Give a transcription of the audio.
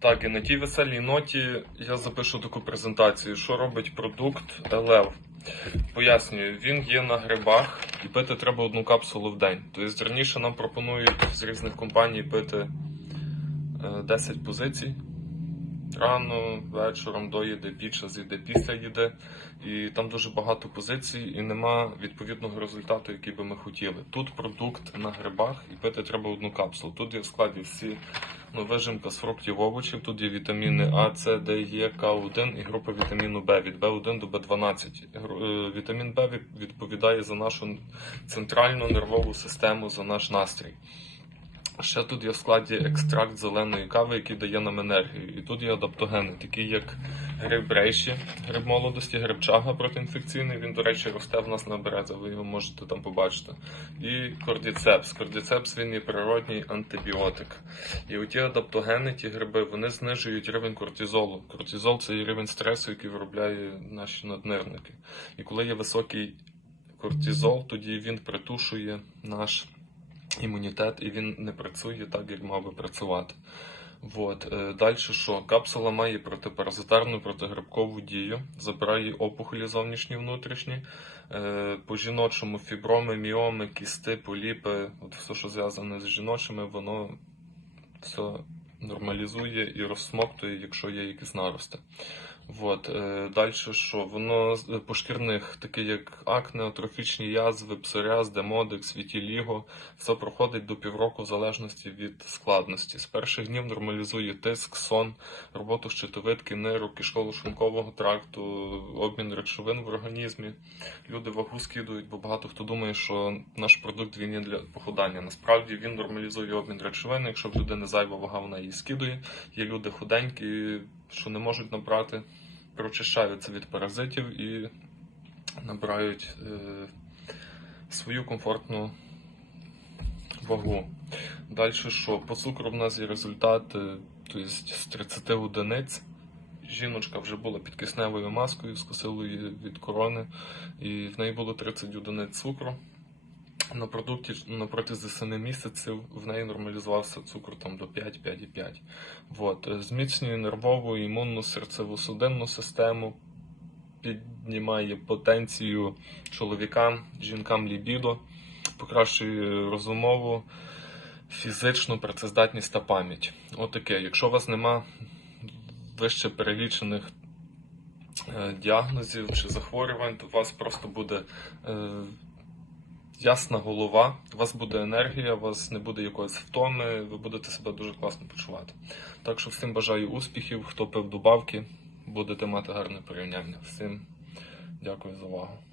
Так, і на тій веселій ноті я запишу таку презентацію, що робить продукт Елев. Пояснюю, він є на грибах і пити треба одну капсулу в день. Тобто раніше нам пропонують з різних компаній пити е, 10 позицій. Рано, вечором до їди, під час їди, після їди. І там дуже багато позицій, і нема відповідного результату, який би ми хотіли. Тут продукт на грибах і пити треба одну капсулу. Тут є в складі всі ну, вижимка з фруктів овочів. Тут є вітаміни А, С, Д, Е, К1 і група вітаміну Б від Б1 до Б12. Е, Вітамін Б відповідає за нашу центральну нервову систему, за наш настрій. Ще тут є в складі екстракт зеленої кави, який дає нам енергію. І тут є адаптогени, такі як гриб рейші, гриб молодості, гриб чага протиінфекційний. Він, до речі, росте в нас на береза, ви його можете там побачити. І кордіцепс. Кордіцепс він є природній антибіотик. І оті адаптогени, ті гриби, вони знижують рівень кортизолу. Кортизол це є рівень стресу, який виробляє наші наднирники. І коли є високий кортизол, тоді він притушує наш імунітет і він не працює так, як мав би працювати. От. Е, Далі що? Капсула має протипаразитарну протигрибкову дію, забирає опухолі зовнішні внутрішні, е, по жіночому фіброми, міоми, кісти, поліпи, от все, що зв'язане з жіночими, воно все нормалізує і розсмоктує, якщо є якісь нарости. От, е, далі що? Воно з- по шкірних, такі як акне, атрофічні язви, псоріаз, демодекс, вітіліго, все проходить до півроку в залежності від складності. З перших днів нормалізує тиск, сон, роботу щитовидки, ниру, кишково-шлункового тракту, обмін речовин в організмі. Люди вагу скидують, бо багато хто думає, що наш продукт він є для похудання. Насправді він нормалізує обмін речовин. Якщо в людини зайва вага, вона її скидує. Є люди худенькі, що не можуть набрати, прочищаються від паразитів і набирають е, свою комфортну вагу. Далі що? По цукру в нас є результат тобто з 30 одиниць. Жіночка вже була під кисневою маскою, скосило її від корони, і в неї було 30 одиниць цукру. На продукті на протязі 7 місяців в неї нормалізувався цукор там до 5-5,5. Вот. е, Зміцнює нервову, імунну, серцево-судинну систему, піднімає потенцію чоловікам, жінкам лібідо, покращує розумову, фізичну працездатність та пам'ять. Отаке. Якщо у вас нема вище перелічених е, діагнозів чи захворювань, то у вас просто буде е, ясна голова, у вас буде енергія, у вас не буде якоїсь втоми, ви будете себе дуже класно почувати. Так що всім бажаю успіхів, хто пив добавки, будете мати гарне порівняння. Всім дякую за увагу.